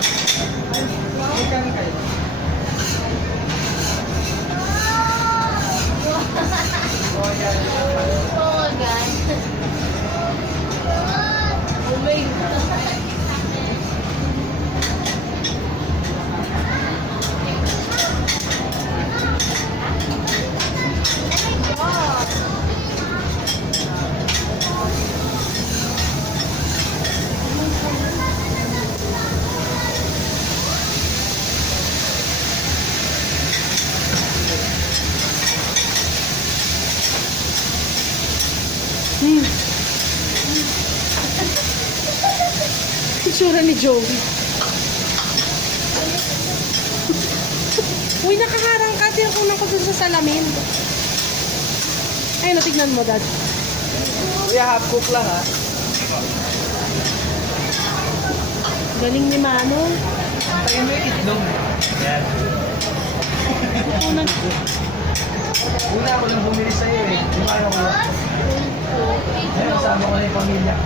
Magkano kayo? Oh, yan. Oh, guys. Oh my God. Itsura ni Joey. Uy, nakaharang ka. Tinakunan ko dun sa salamin. Ay, natignan mo, Dad. Kuya, half cook lang ha. Galing ni Mano. Tayo mo yung itlog. Yan. Nakunan. Una ako lang bumili sa'yo eh. Di ba ayaw ko? Ayun, kasama ko na yung pamilya.